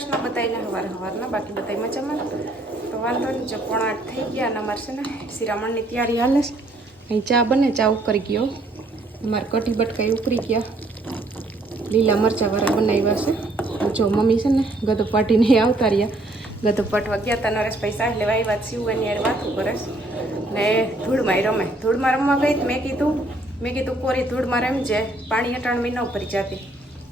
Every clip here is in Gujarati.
કૃષ્ણ બધાને હવાર હવારના, બાકી બધા મજામાં? તો વાંધો નહીં, જો પોણા આઠ થઈ ગયા અને અમારે છે ને શિરામણની તૈયારી હાલે છે. અહીં ચા બને, ચા ઉકરી ગયો. અમારે કઢી બટકાઈ ઉકરી ગયા. લીલા મરચાંવાળા બનાવ્યા છે. જો મમ્મી છે ને ગદો પાટીને આવતા રહ્યા. ગદો પાટવા ગયા હતા નરેશ પૈસા લેવા આવ્યા શિવની યાર વાતું કરે ને ધૂળમાં રમે. ધૂળમાં રમવા ગઈ મેં કીધું મેં કીધું, કોરી ધૂળમાં રમજે. પાણી અટાણ ન ભરી જતી.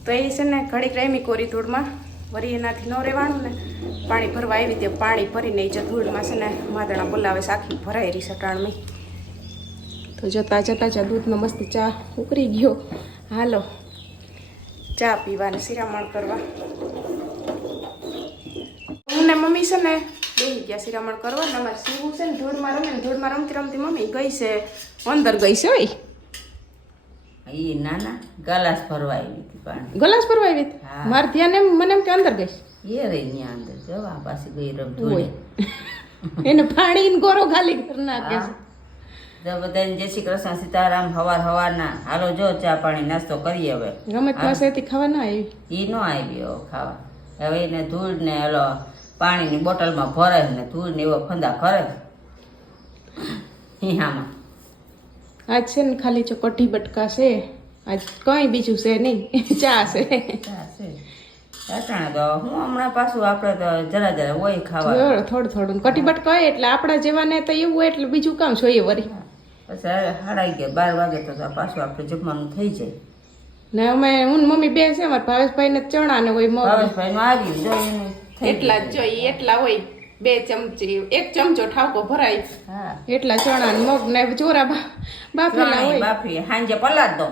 તો એ છે ને ઘડીક રમી કોરી ધૂળમાં. વળી એનાથી ન રહેવાનું ને. પાણી ભરવા આવી તે પાણી ભરીને એ ધૂળમાં છે ને માદણા બોલાવે સાખી ભરાઈ રહી સટાણમાં તો જતા જતા જા દૂધનો મસ્ત ચા ઉકળી ગયો. હાલો, ચા પીવાને શિરામણ કરવા. હું ને મમ્મી છે ને બેસી ગયા શિરામણ કરવા ને અમારે શિવું છે ને ધૂળમાં રમે ને ધૂળમાં રમતી રમતી મમ્મી ગઈ છે, અંદર ગઈ છે ઈ નાના ગલાસ ભરવા આવી હતી પાણી. ગલાસ ભરવા આવી હતી? મારે ધ્યાન એમ મને એમ કે અંદર ગઈશ એ રહી ત્યાં અંદર. જવા પાછી ગઈ રમ ઓય. એને પાણી ને ગોરો ખાલી કરી નાખે જો બધાને જય શ્રી કૃષ્ણ સીતારામ હવાર હવારના. હાલો જો ચા પાણી નાસ્તો કરીએ હવે. રમત પાસેથી ખાવા ના આવી ઈ નો આવ્યો ખાવા. હવે એને ધૂળ ને ઓલો પાણીની બોટલમાં ભરે ને ધૂળ ને એવો ફંદા કરે. હિહામાં આજ છે ને ખાલી જો કઢી બટકા છે. આજ કંઈ બીજું છે નહીં. ચા છે. હમણાં પાછું આપણે જરા જરા હોય ખાવા. થોડું થોડું. થોડું બટકા હોય એટલે આપણા જેવાને તો એવું હોય એટલે બીજું કામ જોઈએ વળી પછી હાડાઈ ગયા. બાર વાગે તો પાછું આપણે જમવાનું થઈ જાય. ને અમે હું મમ્મી બે છે અમારે ભાવેશભાઈ ને ચણા ને હોય ભાવેશભાઈ નું આવી જો એટલા જ જોઈએ એટલા હોય. બે ચમચી એક ચમચો ઠાકો ભરાય. હા. એટલા ચણા ને મગ ને ચોરા બાફેલા હોય. બાફી. સાંજે પલાળ દો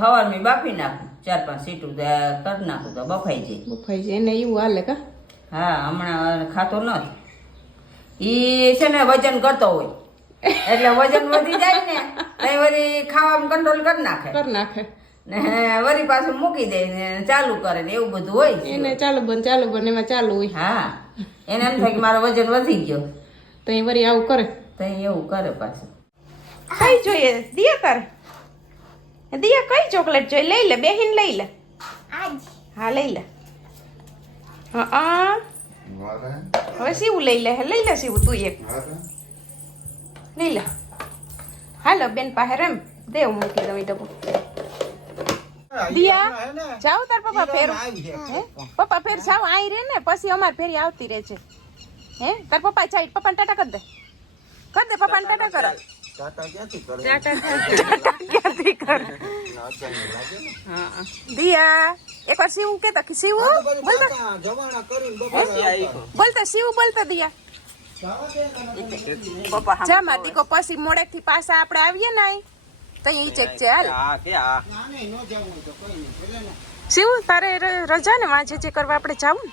હવાર તે બાફી નાખું. ચાર પાંચ સીટું કરી નાખું તો બફાઈ જાય. બફાઈ જાય. એને એવું હાલે કા? હા હમણાં ખાતો નથી. ઈ છે ને વજન કરતો હોય. એટલે વજન વધી જાય ને એ વળી ખાવામાં કંટ્રોલ કરી નાખે. કરી નાખે. ને વળી પાછું મૂકી દે ને ચાલુ કરે ને એવું બધું હોય. એને ચાલુ બન ચાલુ બન એમાં ચાલુ હોય. હા. એને એમ થાય કે મારો વજન વધી ગયો. તો એ વરી આવું કરે. તો એ એવું કરે પાછું. કઈ જોઈએ. દિયા તારે દિયા કઈ ચોકલેટ જોઈએ? લઈ લે બેહીન લઈ લે. હા લઈ લે. હા હવે સીવું લઈ લે. લઈ લે સીવું તું એક. લઈ લે. હાલો બેન પાસે રમ. દેવ મૂકી દઉં ડબ્બો. દિયા જાઓ તાર પપ્પા ફેર. હે પપ્પા. ફેર જાઓ આઈ રે ને પછી અમાર ફેરી આવતી રહે છે. હે? તાર પપ્પા જાય પપ્પા ટાટા કર દે. કર દે પપ્પાને ટાટા કર. ટાટા ક્યાંથી કર? હા દિયા એકવાર શિવ કેતા કે શિવ? બોલતા બોલતા શિવ બોલતા દિયા. પપ્પા જા દીકો પછી મોડેકથી પાછા આપણે આવીએ ને તો ઈ ચેક છે હાલ. શિવ તારે રજા ને વાંચે છે કરવા આપણે જાવું ને?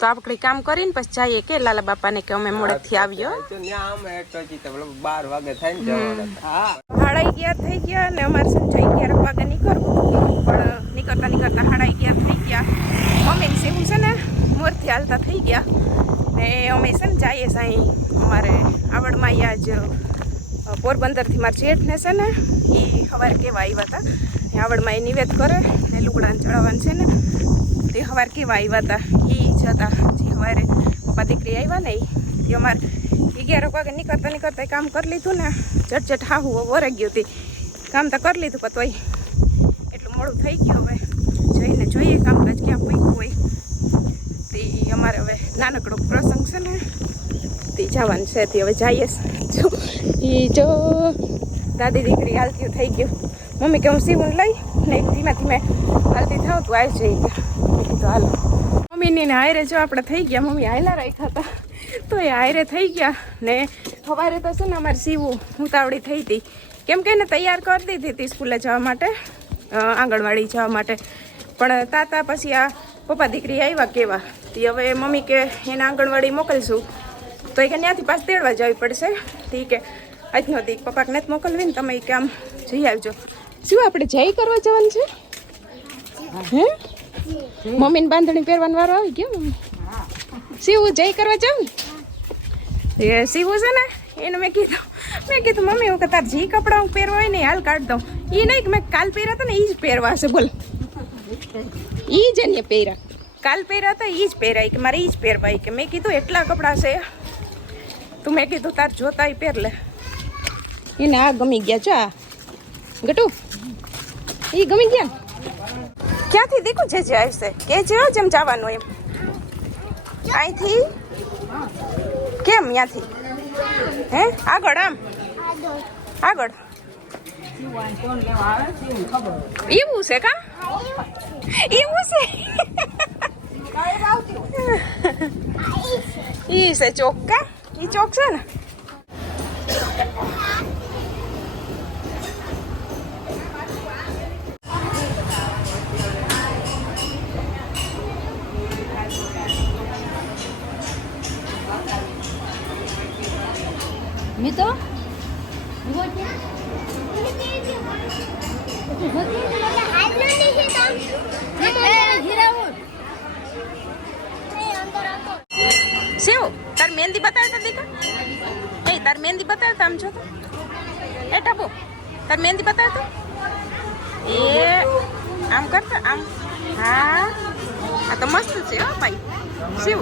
તો આપણે કામ કરીને પછી જઈએ કે લાલા બાપાને કે અમે મોડેકથી આવ્યો બાર વાગે થાય ને હા. હાડાઈ ગયા થઈ ગયા ને અમારે સમજાઈ ગયા અગિયાર વાગે નીકળવું. પણ નીકળતા નીકળતા હાડાઈ ગયા થઈ ગયા. મમ્મી શિવ છે ને મોરથી હાલતા થઈ ગયા. ને અમે સમજાઈએ સાંઈ અમારે આવડમાં અહીંયા જ અ, પોરબંદરથી મારા જેઠને છે ને એ સવારે કેવા આવ્યા હતા એ આવડમાં એ નિવેદ કરે, ને લુગડાને ચડાવવાનું છે ને, તે સવારે કેવા આવ્યા હતા એ જ હતા. જે સવારે પપ્પા દીકરી આવ્યા ને એ અમારે અગિયાર વાગે નીકળતા નીકળતા એ કામ કરી લીધું ને, ઝટઝટ હાહુ વરાઈ ગયું હતી કામ તો કરી લીધું પણ તોય એટલું મોડું થઈ ગયું હવે. જઈને જોઈએ કામકાજ ક્યાં પૂક્યું હોય. તે અમારે હવે નાનકડો પ્રસંગ છે ને, તે જવાનું છે. તે હવે જઈએ. જો, દાદી દીકરી હાલતી થઈ ગયું. મમ્મી કે હું સીવું લઈ ને ધીમે ધીમે હાલતી થાવ, તું આવી જઈ ગયા તો હાલો. મમ્મીની ને હાયરે જો આપણે થઈ ગયા. મમ્મી હાયલા રાખ્યા હતા. તો એ હાયરે થઈ ગયા ને સવારે તો છે ને અમારે સીવું ઉતાવળી થઈ હતી. કેમ કે એને તૈયાર કરી દીધી હતી સ્કૂલે જવા માટે આંગણવાડી જવા માટે. પણ તાતા પછી આ પપ્પા દીકરી આવ્યા કેવા. તે હવે મમ્મી કે એને આંગણવાડી મોકલશું. તો એ કે ત્યાંથી પાછ તેડવા જવી પડશે. ઠીક આજનો દી પપ્પાને નથી મોકલવી ને તમે કે આમ જઈ આવજો. શું આપણે જય કરવા જવાનું છે? હે? મમ્મીને બાંધણી પહેરવાનો વારો આવી ગયો મમ્મી શિવું જય કરવા જાવ ને એ શિવું છે ને એને મેં કીધું મેં કીધું મમ્મી હું કે તાર જે કપડાં હું પહેરવા હોય ને હાલ કાઢ દઉં. એ નહીં કે મેં કાલ પહેર્યા હતા ને એ જ પહેરવા હશે બોલ. એ જ એને પહેર્યા. કાલ પહેર્યા હતા એ જ પહેરાય કે મારે એ જ પહેરવાય કે મેં કીધું એટલા કપડાં છે. તું મેં કીધું તાર જોતા પહેર લે. એને આ ગમી ગયા ચા ગટુ એ ગમી ગયા? ક્યાંથી દીકું જે જે આવશે? કે જેવો જેમ જવાનું એમ. અહીંથી? કેમ ત્યાંથી હે? આગળ આમ? આગળ. એવું છે કા એવું છે? ઈ છે ચોક કા? ઈ ચોક છે ને? तो શિવ તાર મહેંદી બતાવતા દીકા? એ તાર મહેંદી બતાવતા આમ જો તો. એ ટાપો તાર મહેંદી બતાવતો એ આમ કરતા આમ. હા. આ તો મસ્ત છે હો ભાઈ. શિવ.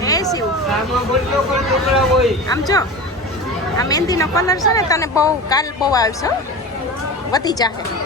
હે શિવ. આમાં જો. આ મહેંદીનો કલર છે ને તને બહુ કાલ બહુ આવશે વધી જાહે.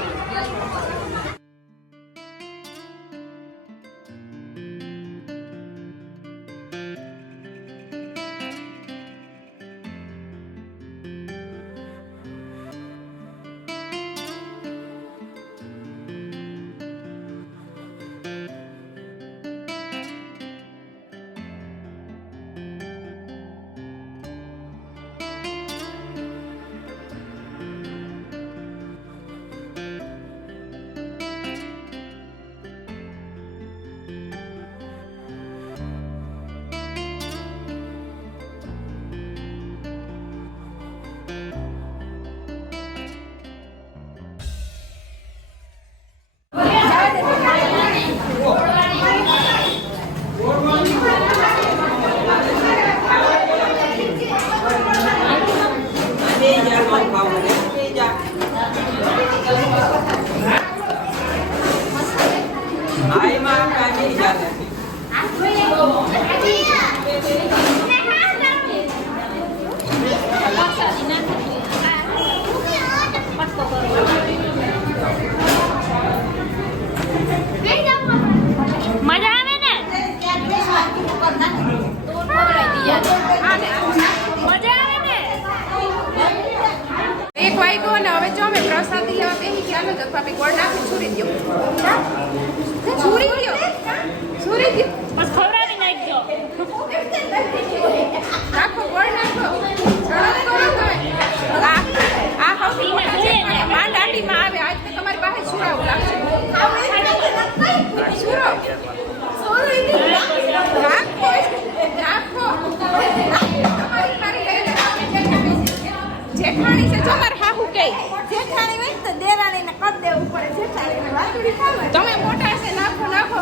જેઠાણી છે જો હાહુ કે જેઠાણી હોય તો દેરાણીને કદ દેવું પડે વાતુડી તમે મોટા છે, નાખો નાખો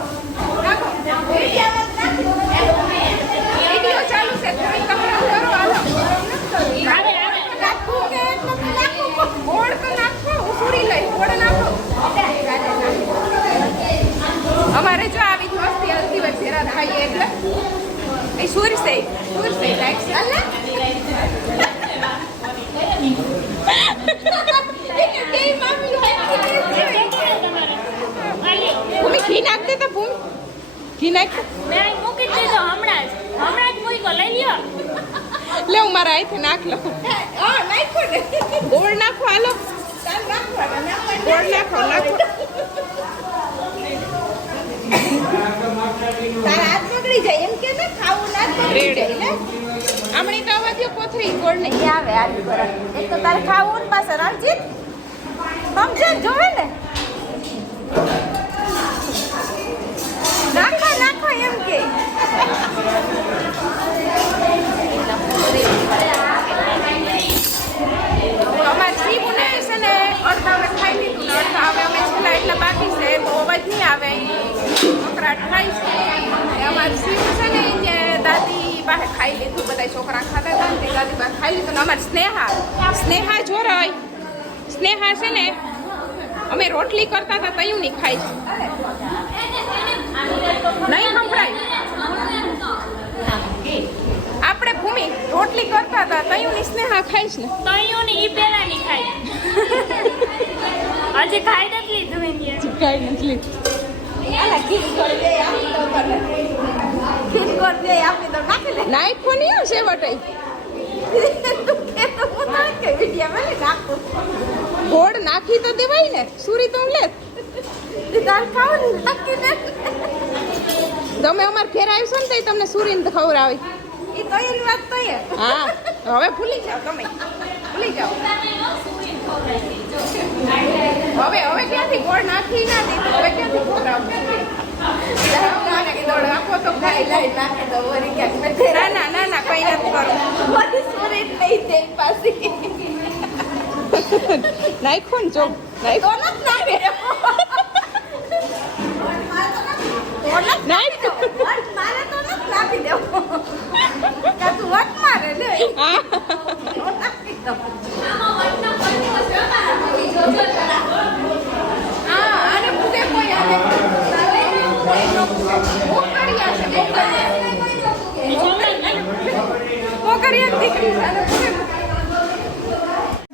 નાખો. એટલે એ સુરસે સુરસે લાઈક છે અલ્લે ઘી નાખ દે તો ભૂમિ. ઘી નાખ. મેં મૂકી દીધો હમણાં જ હમણાં જ મૂક્યો લઈ લ્યો લે હું મારા અહીંથી નાખ લઉં. નાખો ને. ગોળ નાખો હાલો. ગોળ નાખો નાખો. તારા હાથ બગડી જાય એમ કે ને ખાવું ના બગડી જાય ને આમણી તો દો કોથળી ગોળ ને એ આવે આલુ બરાબર એક તો તારે ખાવું ને પાછળ રણજીત. સમજે જોવે ને. નાખો નાખો એમ કે અમારે સીવું ને છે ને અડધા અમે ખાઈ લીધું ને અડધા હવે અમે છેલ્લા એટલા બાકી છે, તો અવાજ નહીં આવે. છોકરા ખાય છે. અમારી સીવું છે ને જે દાદી પાસે ખાઈ લીધું બધા છોકરા ખાતા હતા ને દાદી પાસે ખાઈ લીધું. અમારે સ્નેહા સ્નેહા જોરાય સ્નેહા છે ને, અમે રોટલી કરતા હતા, તયું નહીં છે. નહીં સંભળાય. આપણે ભૂમિ રોટલી કરતા હતા, તયું ની સ્નેહા ખાઈશ ને. તયું ની પેલા ની ખાઈ હજી ખાઈ નથી લીધું એને ખાઈ નથી દો નાખી નહીં હશે વટાઈ ને ગોળ નાખી તો દેવાય ને સુરી તો લે. તમે અમાર ફેર આવશો ને તો તમને સુરીને ખવડાવી. એ તો એની વાત તો હા. હવે ભૂલી જાઓ તમે. ભૂલી જાઓ. હવે હવે ક્યાંથી ગોળ નાખી ના દીધું? હવે ક્યાંથી ખવડાવું નાખો તો ખાઈ લઈ નાખી નથી ના ના ના ના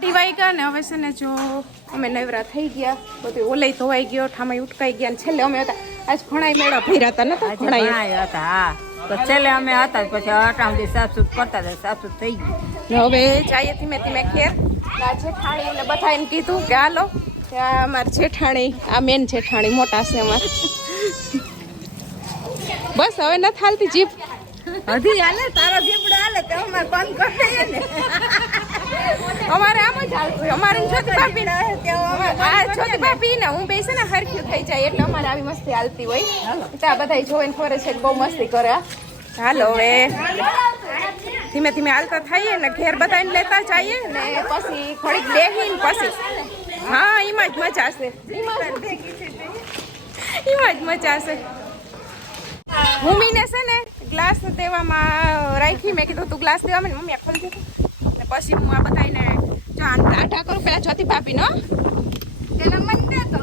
ટીવાઈ ગયા ને, હવે છે ને જો અમે નવરા થઈ ગયા, બધું ઓલાઈ ધોવાઈ ગયો ઠામાઈ ઉટકાઈ ગયા ને છેલ્લે અમે હતા આજ ફણાઈ મેળા ફેર્યા હતા નતા? ફણાઈ હતા હા. તો છેલ્લે અમે હતા પછી અટામથી સાફ સુફ કરતા હતા સાફ સુફ થઈ ગયું. હવે જઈએ ધીમે ધીમે ખેર જેઠાણીને એમ કીધું કે હાલો કે આ અમારી જેઠાણી આ મેન જેઠાણી મોટા છે અમારે. બસ હવે નથી હાલતી જીપ હજી હાલે તારા જીપડા હાલે તો અમારે બંધ કરે ને. અમારે આમ જ હાલતું અમારે છોતી ભાભી ને આ છોતી ભાભી ને. હું બેસે ને હરખ્યું થઈ જાય એટલે અમારે આવી મસ્તી હાલતી હોય. ત્યાં બધા જોઈને ફરે છે બહુ મસ્તી કરે હાલો હવે. ધીમે ધીમે હાલતા થઈએ ને ઘેર બધાને લેતા જઈએ ને પછી ઘડીક બેહીને પછી. હા એમાં જ મજા છે એમાં જ મજા છે મમ્મીને છે ને ગ્લાસ દેવામાં રાખી. મેં કીધું તું ગ્લાસ દેવા મને મમ્મી ખોલી દે. ને પછી હું આ બધાને જો આ ટાટા કરું પેલા જોતી ભાભી નો. પેલા મન દે તો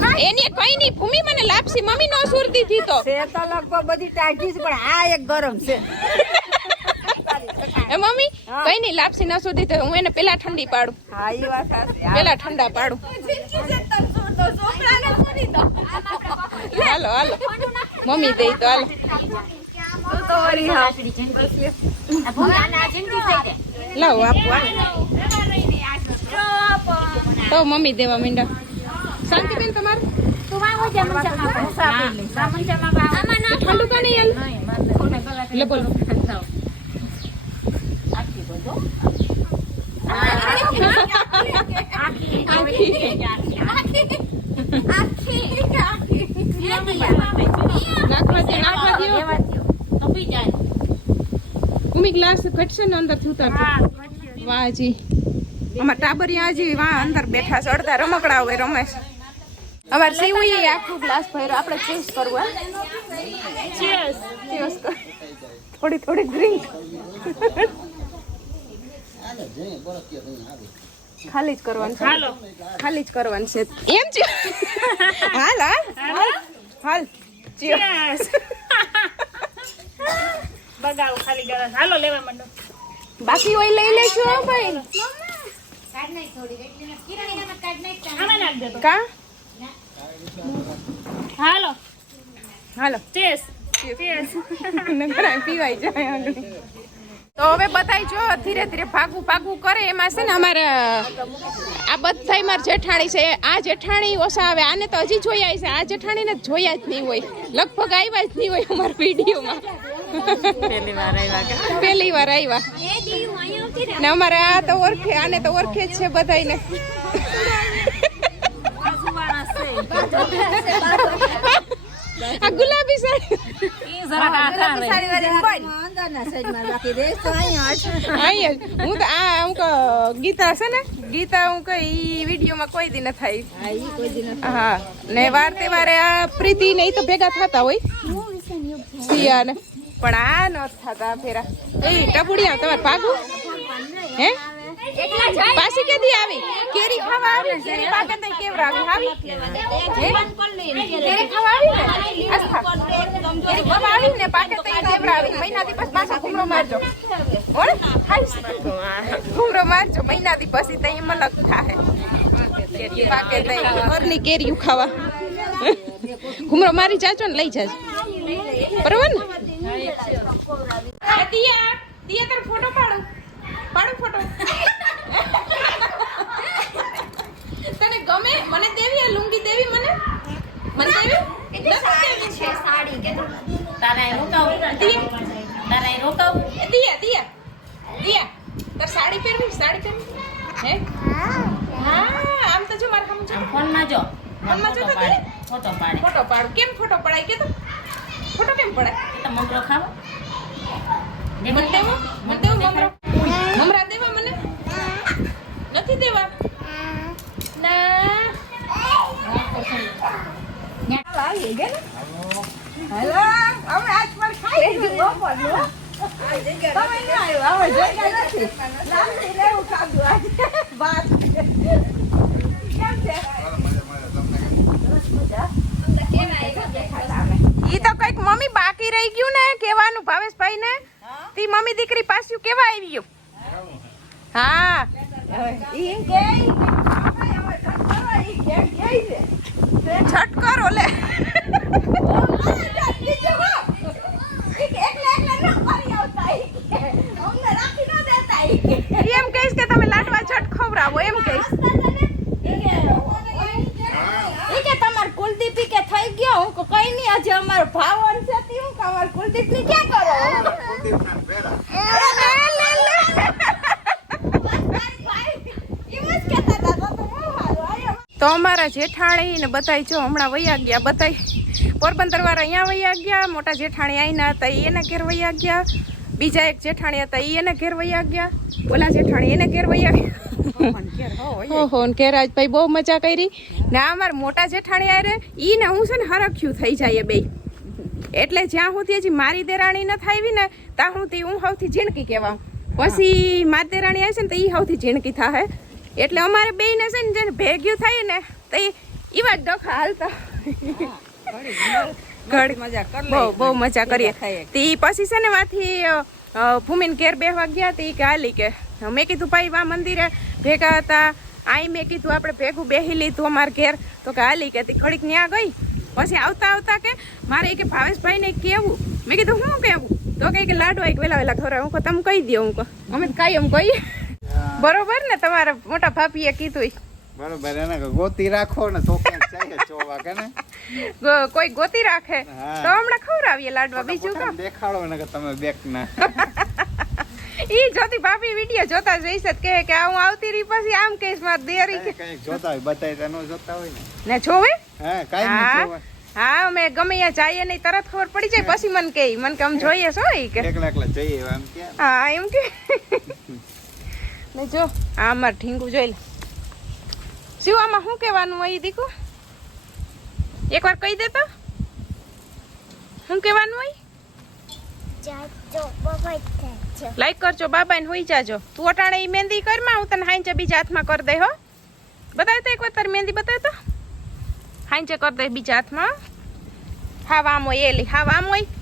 હા. એની કઈ નહીં ભૂમિ મને લાપસી મમ્મી નો સુર દીધી તો. છે તો લગભગ બધી ટાઢી છે પણ આ એક ગરમ છે. એ મમ્મી કઈ નહીં લાપસી ન સુધી તો હું એને પેલા ઠંડી પાડું. હા એ વાત સાચી. પેલા ઠંડા પાડું. હાલો હાલો. મમ્મી દઈ તો હાલો. તો વળી હા. લાવો આપો તો મમ્મી દેવા મીંડા. શાંતિબેન તમારે? ઠંડુ પાણી બોલો. નાખવા દે નાખવા દો ભૂમિ ગ્લાસ ઘટશે ને અંદર થયું વાજી અમાર ટાબરિયા હજી વાહ અંદર બેઠા છે અડધા રમકડા હોય રમે છે અમારે સીવું આખું ગ્લાસ ભર્યો. આપણે ચૂઝ કરવું કર. થોડી થોડી ડ્રિંક ખાલી જ કરવાનું છે. હાલો. ખાલી જ કરવાનું છે. એમ છે? હાલ હાલ. હાલ. Cheers. બગાડો ખાલી ગરમ હાલો લેવા માંડો. બાકી હોય લઈ લેજો ભાઈ. નાખ તો. હવે બધાય જો ધીરે ધીરે ભાગવું ભાગવું કરે. એમાં છે ને અમારે આ બધાય માર જેઠાણી છે. આ જેઠાણી ઓછા આવે. આને તો હજી જોયા છે આ જેઠાણીને જોયા જ નહીં હોય. લગભગ આવ્યા જ નહીં હોય અમારા વિડીયોમાં. પહેલી વાર આવ્યા ને અમારે આ તો ઓળખે, આને તો ઓળખે જ છે બધાયને. આ ગુલાબી સાડી. હું તો આ હું ગીતા છે ને? ગીતા હું કઈ વિડીયોમાં કોઈ દી ન થાય. હા. ને વાર તહેવારે આ પ્રીતિ ને ઈ તો ભેગા થતા હોય. સિયા ને. પણ આ ન થતા ફેરા. એ ટપુડિયા તમારે પાકું? હે? પાછી કેદી આવી? કેરી ખાવા આવી? કેરી પાકે તઈ કેવરાવી આવી? આવી? મહિના દી પછી પાછો મારજો. ઘૂમરો મારજો. મહિના દી પછી તઈ કેરી પાકે તઈ ઘરની કેરી ખાવા. ઘૂમરો મારી જાજો ને લઈ જાજો. બરોબર ને? દિયા દિયા તારો ફોટો પાડો. પાડો ફોટો. તને ગમે? મને દેવી આ લુંગી દેવી મને? મને દેવી? તારા રોકાવું? તારા રોકાવું? દિયા દિયા. દિયા તાર સાડી પહેરવી? સાડી પહેરવી? હે? હા. આમ તો જો મારે જો. ફોનમાં જો. તો ફોટો પાડે. ફોટો પાડ. કેમ ફોટો પડાય કે તો? ફોટો કેમ પડે તો મમરો ખાવો મમરો મમરા દેવા મને નથી દેવા ના હેલો હવે આજ પણ ખાઈ લીધું બપોરનું, તમે ન આવ્યો હવે જોઈ નથી લાંબી ખાધું આજે કેમ છે ઈ તો કંઈક મમ્મી બાકી રહી ગયું ને કેવાનું ભાવેશભાઈ ને તી મમ્મી દીકરી પાછું કેવા આવ્યું હા. ઈ કે આપણે હવે ખબર ઈ કે કે છે છટકર ઓલે ઈ એમ કહીશ કે તમે લાડવા છટ ખવડાવો એમ કહીશ કુલદીપી કે થઈ ગયો હું કહું, કઈ નહીં આજે અમારો ભાવન છે તે હું કહું, અમારે કુલદીપની ક્યાં કરો અરે લે, લે, લે. એવું જ કહેતા હતા તો તો બહુ સારું આયો તો અમારા જેઠાણી ને બધાય જો હમણાં વયા ગયા બધાય પોરબંદર વાળા અહીંયા વયા ગયા મોટા જેઠાણી આઈના હતા એના ઘેર વયા ગયા. બીજા એક જેઠાણી હતા એ એને ઘેર વયા ગયા. ઓલા જેઠાણી એને ઘેર વયા ગયા. ઓહો ને કેરાજભાઈ બહુ મજા કરી. ને અમારા મોટા જેઠાણી આરે ઈ ને હું છે ને હરખ્યું થઈ જાય બે એટલે જ્યાં સુધી હજી મારી દેરાણી ન થાવી ને ત્યાં સુધી હું સૌથી ઝીણકી કહેવાઉં. પછી મારી દેરાણી આવે છે ને તો ઈ સૌથી ઝીણકી થાય એટલે અમારે બે ને છે ને જેને ભેગ્યું થાય ને તો એ જ ડખા હાલતા. ઘડી મજા કર બહુ બહુ મજા કરીએ. ખાઈએ. તે પછી છે ને વાથી ભૂમિન ઘેર બેહવા ગયા તે ઈ કે હાલી કે મેં કીધું ભાઈ વા મંદિરે ભેગા હતા. આઈ મેં કીધું આપણે ભેગું બેહી લીધું અમારા ઘેર. તો કે હાલી કે તે ઘડીક ન્યા ગઈ. પછી આવતા આવતા કે મારે કે ભાવેશભાઈ ને કેવું મેં કીધું હું કેવું તો કઈ કે લાડુ એક વેલા વેલા ખવડાવે હું તમે કહી દો હું અમે કાંઈ એમ કહીએ. બરોબર ને તમારા મોટા ભાભીએ કીધું. બરોબર એને ગોતી રાખો ને તો ક્યાંક ચોવા કે ને? કોઈ ગોતી રાખે? તો હમણાં ખવડાવીએ લાડવા બીજું કામ? દેખાડો ને કે તમે બેક ના ઈ જોતી ભાભી વિડિયો જોતા જઈશ જ કે હું આવતી રહી પછી આમ કહીશ માર દેરી કે કંઈક જોતા હોય બતાય તો ન જોતા હોય ને. ને જોવે? હા કાઈ હા. જોવે. હા અમે ગમે ત્યાં જઈએ નહીં તરત ખબર પડી જાય પછી મને કે મને કે આમ જોઈએ છો ઈ કે. એકલા એકલા જઈએ એમ કે. હા એમ કે. ને જો આ અમાર ઠીંગુ જોઈ લે. શિવ આમાં શું કહેવાનું હોય દીકુ? એકવાર કહી દે તો. શું કહેવાનું હોય? લાઈક કરજો બાબાને હોઈ જાજો. તું અટાણે એ મહેંદી કરમાં હું તને હાંચે બીજા હાથમાં કરી દે હો. બતાવી તો એકવાર તારી મહેંદી બતાવી તો. હાંચે કરી દે બીજા હાથમાં. હાવ વામ હોય એલી હાવ વામ હોય.